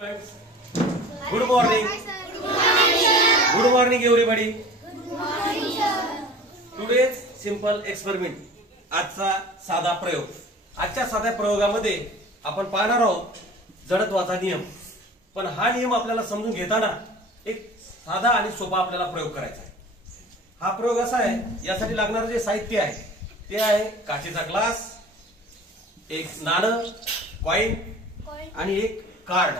Good morning. Good morning everybody. Today's simple experiment. आजचा साधा प्रयोग. आजच्या साध्या प्रयोगामध्ये आपण पाहणार आहोत जडत्वाचा नियम. पण हा नियम आपल्याला समजून घेताना एक साधा आणि सोपा आपल्याला प्रयोग करायचा आहे. हा प्रयोग असा आहे, यासाठी लागणारे जे साहित्य आहे ते आहे काचेचा ग्लास, एक नाणं, कॉइन आणि एक कार्ड.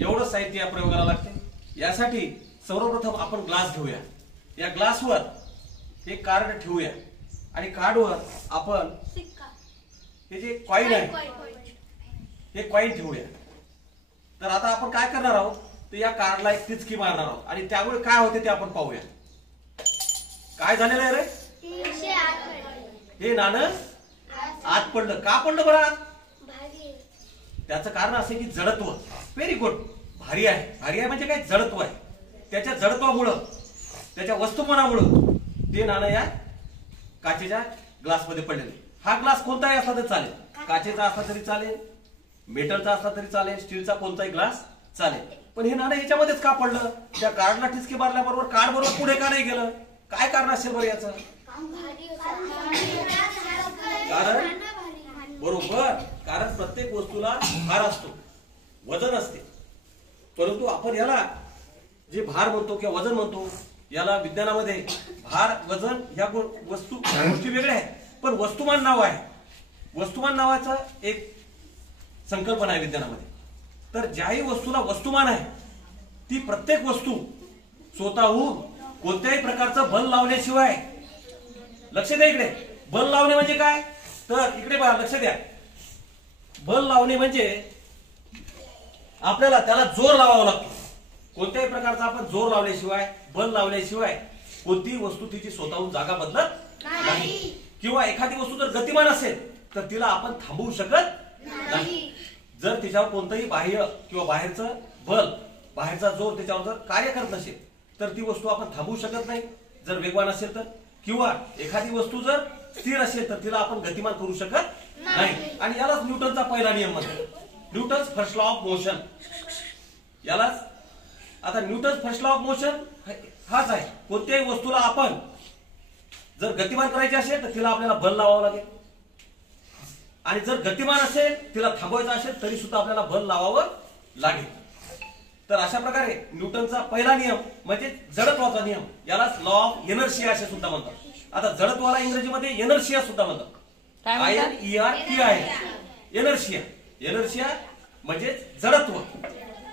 एवढं साहित्य या प्रयोगाला लागते. यासाठी सर्वप्रथम आपण ग्लास घेऊया. या ग्लासवर हे कार्ड ठेवूया आणि कार्डवर आपण हे जे कॉइन आहे हे कॉइन ठेवूया. तर आता आपण काय करणार आहोत, तर या कार्डला एक टिचकी मारणार आहोत आणि त्यामुळे काय होते ते आपण पाहूया. काय झालेलं आहे रे, हे नाणं आत पडलं. का पडलं बरं आत? त्याचं कारण असे की जडत्व. Very good. भारी आहे. भारी आहे म्हणजे काय, जडत्व आहे. त्याच्या जडत्वामुळं, त्याच्या वस्तुमानामुळं ते नाणं या काचेच्या ग्लासमध्ये पडलेले. हा ग्लास कोणताही असला तरी चालेल, काचेचा असला तरी चालेल, मेटलचा असला तरी चालेल, स्टीलचा कोणताही ग्लास चालेल. पण हे नाणं याच्यामध्येच का पडलं? त्या कार्डला टिचकी मारल्याबरोबर कार्ड बरोबर पुढे का नाही गेलं? काय कारण असेल बरं याचं? कारण बरोबर, कारण प्रत्येक वस्तूला भार असतो, वजन असते. परंतु आपण याला जे भार म्हणतो किंवा वजन म्हणतो, याला विज्ञानामध्ये भार, वजन या वस्तू गोष्टी वेगळ्या आहेत, पण वस्तुमान नाव आहे. वस्तुमान नावाचा एक संकल्पना आहे विज्ञानामध्ये. तर ज्याही वस्तूला वस्तुमान आहे ती प्रत्येक वस्तू स्वतःहून कोणत्याही प्रकारचं बल लावल्याशिवाय, लक्ष द्या इकडे, बल लावणे म्हणजे काय, तर इकडे बघा, लक्ष द्या. बल लावणे म्हणजे आपल्याला त्याला जोर लावावा लागतो. कोणत्याही प्रकारचा आपण जोर लावल्याशिवाय, बल लावल्याशिवाय कोणतीही वस्तू तिची स्वतःहून जागा बदलत नाही. किंवा एखादी वस्तू जर गतिमान असेल तर तिला आपण थांबवू शकत नाही. जर तिच्यावर कोणतंही बाह्य किंवा बाहेरचं बल, बाहेरचा जोर त्याच्यावर जर कार्य करत नसेल तर ती वस्तू आपण थांबवू शकत नाही. जर वेगवान असेल तर, किंवा एखादी वस्तू जर स्थिर असेल तर तिला आपण गतिमान करू शकत नाही. आणि यालाच न्यूटनचा पहिला नियम म्हणतात, Newton's first law of motion. यालाच आता Newton's first law of motion हाच आहे. कोणत्याही वस्तूला आपण जर गतिमान करायची असेल तर तिला आपल्याला बल लावावं लागेल, आणि जर गतिमान असेल, तिला थांबवायचं असेल तरी सुद्धा आपल्याला बल लावावं लागेल. तर अशा प्रकारे न्यूटनचा पहिला नियम म्हणजे जडत्वाचा नियम, यालाच लॉ ऑफ इनर्शिया असे सुद्धा म्हणतात. आता जडत्वाला इंग्रजीमध्ये एनर्शिया सुद्धा म्हणतात. INERTIA आहे एनर्शिया. एनर्शिया म्हणजे जडत्व.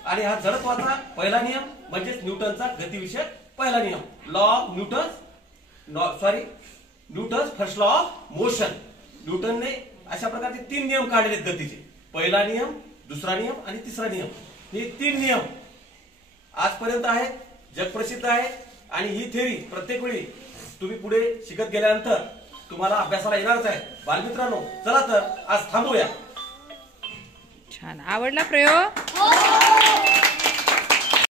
आणि हा जडत्वाचा पहिला नियम म्हणजे न्यूटनचा गतिविषयक पहिला नियम, law of Newton's first law of motion. न्यूटनने अशा प्रकारचे 3 नियम काढलेले आहेत गतीचे. पहिला नियम, दुसरा नियम आणि तिसरा नियम. हे 3 नियम आजपर्यंत आहेत, जगप्रसिद्ध आहे. आणि ही थेरी प्रत्येक वेळी तुम्ही पुढे शिकत गेल्यानंतर तुम्हाला अभ्यासाला येणारच आहे. बालमित्रांनो, चला तर आज थांबूया. छान आवडला प्रयोग.